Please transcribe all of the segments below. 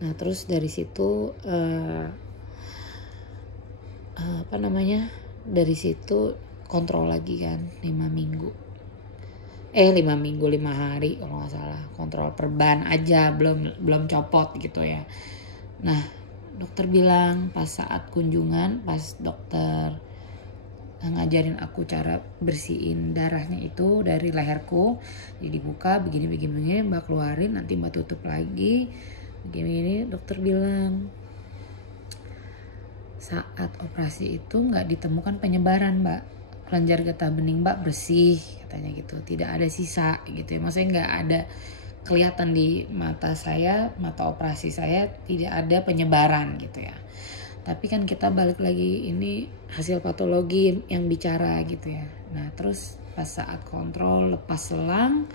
Nah terus dari situ dari situ kontrol lagi kan 5 minggu 5 hari kalau nggak salah, kontrol perban aja, belum copot gitu ya. Nah dokter bilang pas saat kunjungan, pas dokter ngajarin aku cara bersihin darahnya itu dari leherku, jadi buka begini mbak keluarin, nanti mbak tutup lagi begini. Dokter bilang saat operasi itu nggak ditemukan penyebaran mbak, kelenjar getah bening mbak bersih katanya gitu, tidak ada sisa gitu ya, maksudnya nggak ada kelihatan di mata saya, mata operasi saya tidak ada penyebaran gitu ya. Tapi kan kita balik lagi, ini hasil patologi yang bicara gitu ya. Nah terus pas saat kontrol lepas selang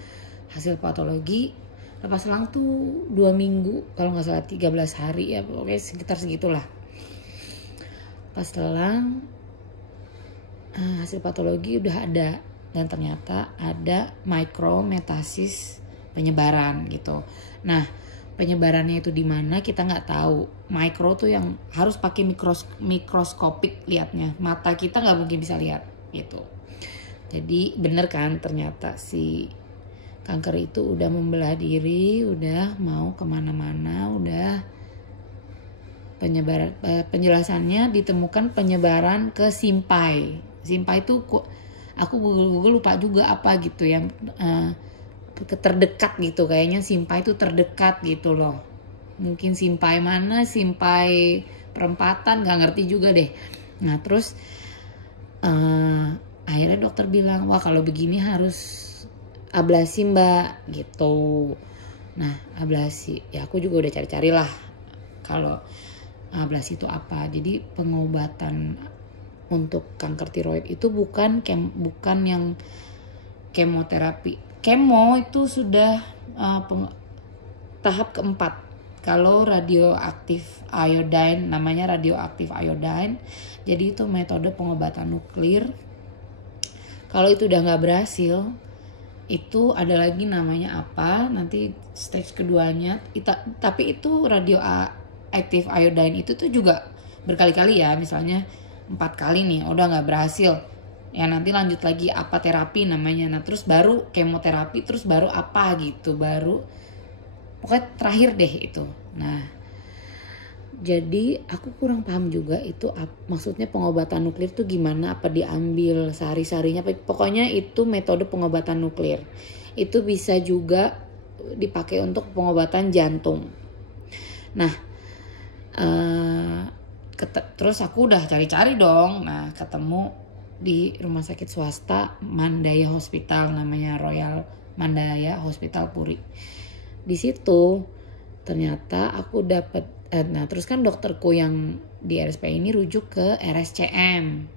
hasil patologi, lepas selang tuh 2 minggu kalau nggak salah, 13 hari ya, pokoknya sekitar segitulah. Pas selang hasil patologi udah ada, dan ternyata ada mikrometasis penyebaran gitu. Nah penyebarannya itu di mana kita nggak tahu. Mikro tuh yang harus pakai mikroskopik liatnya, mata kita nggak mungkin bisa lihat gitu. Jadi bener kan, ternyata si kanker itu udah membelah diri, udah mau kemana-mana, udah penyebaran. Penjelasannya ditemukan penyebaran ke simpai. Simpai itu aku Google lupa juga apa gitu yang terdekat gitu, kayaknya simpai itu terdekat gitu loh. Mungkin simpai mana, simpai perempatan, nggak ngerti juga deh. Nah terus akhirnya dokter bilang wah kalau begini harus ablasi mbak gitu. Nah ablasi ya aku juga udah cari-cari lah kalau ablasi itu apa. Jadi pengobatan untuk kanker tiroid itu bukan yang kemoterapi. Kemo itu sudah tahap keempat. Kalau radioaktif iodine, namanya radioaktif iodine. Jadi itu metode pengobatan nuklir. Kalau itu udah nggak berhasil, itu ada lagi namanya apa? Nanti stage keduanya. Tapi itu radioaktif iodine itu tuh juga berkali-kali ya. Misalnya 4 kali nih, udah nggak berhasil. Ya nanti lanjut lagi apa terapi namanya. Nah terus baru kemoterapi, terus baru apa gitu, baru pokoknya terakhir deh itu. Nah jadi aku kurang paham juga itu maksudnya pengobatan nuklir tuh gimana, apa diambil sehari-harinya, pokoknya itu metode pengobatan nuklir. Itu bisa juga dipakai untuk pengobatan jantung. Nah terus aku udah cari-cari dong. Nah ketemu di rumah sakit swasta Mandaya Hospital, namanya Royal Mandaya Hospital Puri. Di situ ternyata aku dapat nah terus kan dokterku yang di RSP ini rujuk ke RSCM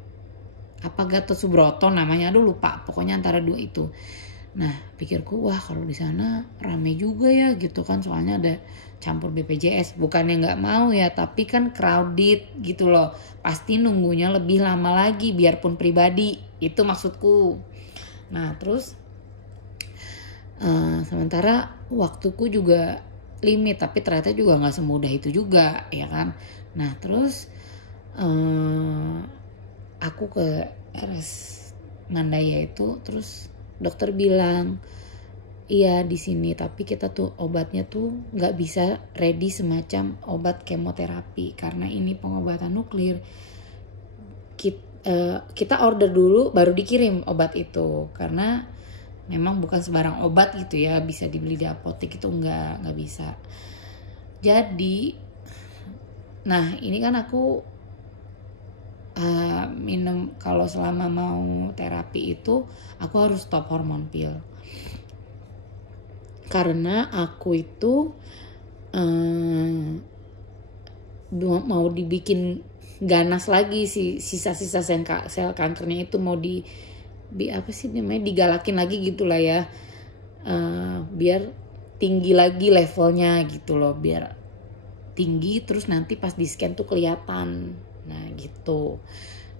apa Gatot Subroto namanya, aduh lupa, pokoknya antara dua itu. Nah pikirku wah kalau di sana rame juga ya gitu kan, soalnya ada campur BPJS. Bukannya nggak mau ya, tapi kan crowded gitu loh, pasti nunggunya lebih lama lagi biarpun pribadi, itu maksudku. Nah terus sementara waktuku juga limit, tapi ternyata juga nggak semudah itu juga ya kan. Nah terus aku ke RS Mandaya itu, terus dokter bilang iya di sini, tapi kita tuh obatnya tuh nggak bisa ready semacam obat kemoterapi karena ini pengobatan nuklir. Kita order dulu baru dikirim obat itu, karena memang bukan sembarang obat gitu ya bisa dibeli di apotek, itu nggak bisa. Jadi nah ini kan aku minum, kalau selama mau terapi itu aku harus stop hormon pill karena aku itu mau dibikin ganas lagi si sisa-sisa sel kankernya itu, mau di apa sih namanya, digalakin lagi gitulah ya, biar tinggi lagi levelnya gitu loh, biar tinggi terus nanti pas di scan tuh kelihatan. Nah gitu.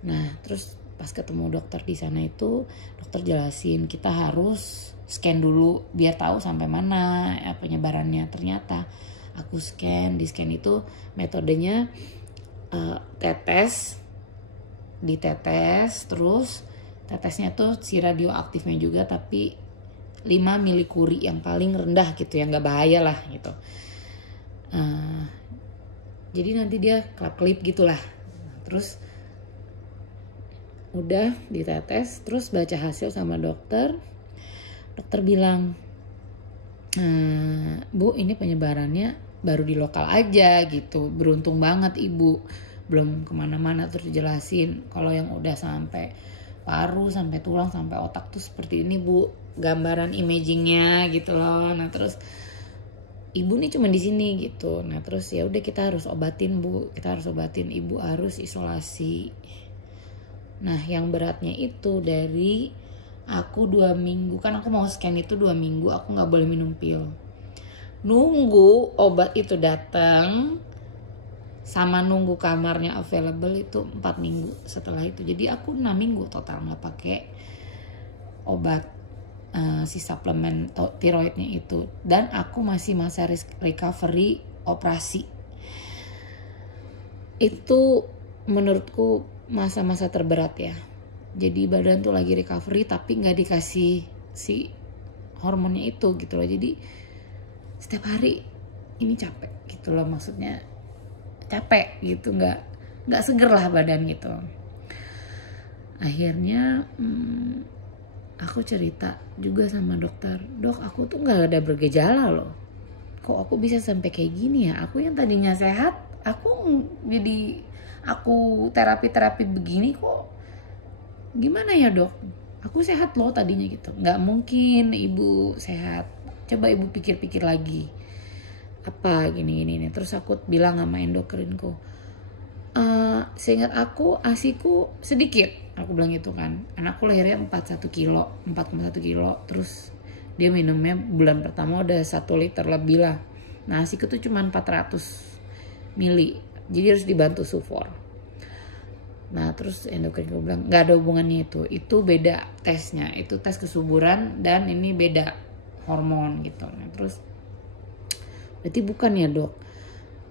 Nah terus pas ketemu dokter di sana itu dokter jelasin kita harus scan dulu biar tahu sampai mana ya penyebarannya. Ternyata Aku scan, di scan itu metodenya tetes, ditetes, terus tetesnya tuh si radioaktifnya juga tapi 5 milikuri yang paling rendah gitu ya, nggak bahaya lah gitu. Jadi nanti dia kelap-kelip gitulah. Terus udah ditetes, terus baca hasil sama dokter. Dokter bilang, Bu ini penyebarannya baru di lokal aja gitu. Beruntung banget ibu, belum kemana-mana. Terus dijelasin kalau yang udah sampai paru, sampai tulang, sampai otak tuh seperti ini Bu, gambaran imagingnya gitu loh. Nah terus ibu nih cuma di sini gitu. Nah terus ya udah kita harus obatin Bu, kita harus obatin, ibu harus isolasi. Nah yang beratnya itu dari aku 2 minggu, kan aku mau scan itu 2 minggu aku gak boleh minum pil. Nunggu obat itu datang sama nunggu kamarnya available itu 4 minggu setelah itu. Jadi aku 6 minggu total gak pakai obat si suplemen tiroidnya itu. Dan aku masih masa recovery operasi. Itu menurutku masa-masa terberat ya. Jadi badan tuh lagi recovery tapi gak dikasih si hormonnya itu gitu loh. Jadi setiap hari ini capek gitu loh, maksudnya capek gitu, gak seger lah badan gitu. Akhirnya aku cerita juga sama dokter, dok aku tuh gak ada bergejala loh, kok aku bisa sampai kayak gini ya, aku yang tadinya sehat aku jadi aku terapi begini kok. Gimana ya dok? Aku sehat loh tadinya gitu. Nggak mungkin ibu sehat. Coba ibu pikir-pikir lagi. Apa gini. Terus aku bilang sama endokrinku, seingat aku asiku sedikit. Aku bilang gitu kan. Anakku lahirnya 4,1 kilo. Terus dia minumnya bulan pertama udah 1 liter lebih lah. Nah asiku tuh cuma 400 mili. Jadi harus dibantu sufor. Nah terus endokrin gue bilang gak ada hubungannya itu beda tesnya, itu tes kesuburan dan ini beda hormon gitu. Nah terus berarti bukan ya dok.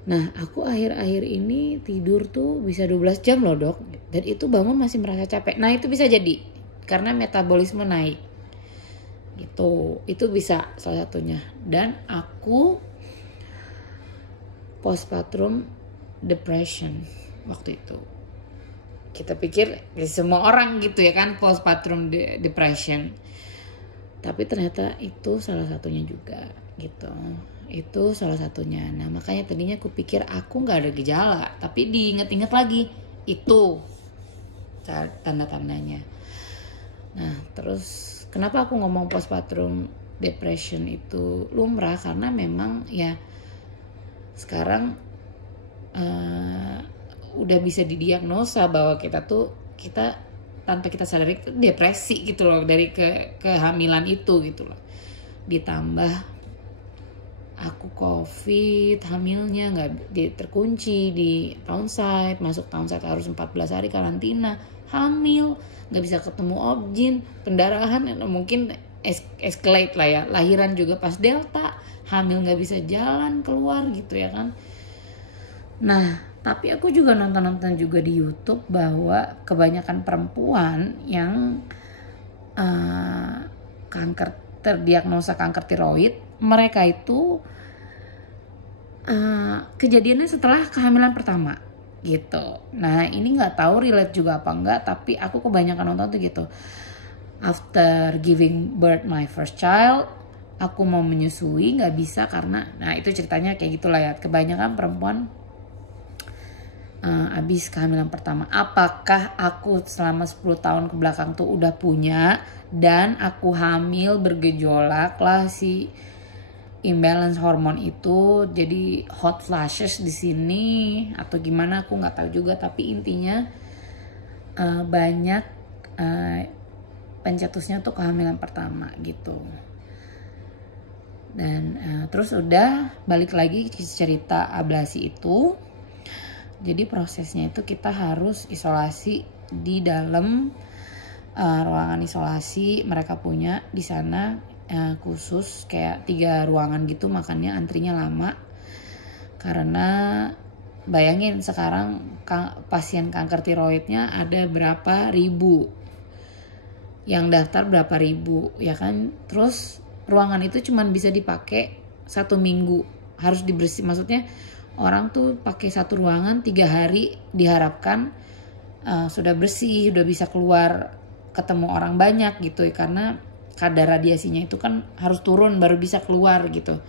Nah aku akhir-akhir ini tidur tuh bisa 12 jam loh dok, dan itu bangun masih merasa capek. Nah itu bisa jadi karena metabolisme naik gitu, itu bisa salah satunya. Dan aku postpartum depression waktu itu. Kita pikir ya semua orang gitu ya kan postpartum depression, tapi ternyata itu salah satunya juga gitu, itu salah satunya. Nah makanya tadinya aku pikir aku nggak ada gejala, tapi diinget-inget lagi itu tanda-tandanya. Nah terus kenapa aku ngomong postpartum depression itu lumrah, karena memang ya sekarang udah bisa didiagnosa bahwa kita tanpa kita sadari itu depresi gitu loh dari kehamilan itu gitu loh. Ditambah aku COVID, hamilnya nggak terkunci di townsite, masuk townsite harus 14 hari karantina, hamil nggak bisa ketemu objin, pendarahan mungkin escalate lah ya, lahiran juga pas delta, hamil nggak bisa jalan keluar gitu ya kan. Nah tapi aku juga nonton juga di YouTube bahwa kebanyakan perempuan yang terdiagnosa kanker tiroid, mereka itu kejadiannya setelah kehamilan pertama gitu. Nah ini nggak tahu relate juga apa enggak, tapi aku kebanyakan nonton tuh gitu. After giving birth my first child, aku mau menyusui nggak bisa karena, nah itu ceritanya kayak gitulah ya. Kebanyakan perempuan abis kehamilan pertama. Apakah aku selama 10 tahun ke belakang tuh udah punya dan aku hamil bergejolak lah si imbalance hormon itu, jadi hot flashes di sini atau gimana aku nggak tahu juga, tapi intinya banyak pencetusnya tuh kehamilan pertama gitu. Dan terus udah balik lagi cerita ablasi itu. Jadi prosesnya itu kita harus isolasi di dalam ruangan isolasi, mereka punya di sana khusus kayak 3 ruangan gitu, makannya antrinya lama. Karena bayangin sekarang pasien kanker tiroidnya ada berapa ribu, yang daftar berapa ribu ya kan. Terus ruangan itu cuma bisa dipakai 1 minggu, harus dibersih. Maksudnya orang tuh pakai satu ruangan 3 hari diharapkan sudah bersih, sudah bisa keluar ketemu orang banyak gitu ya, karena kadar radiasinya itu kan harus turun baru bisa keluar gitu.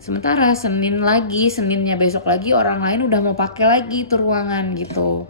Sementara Seninnya besok lagi orang lain udah mau pakai lagi tuh ruangan gitu.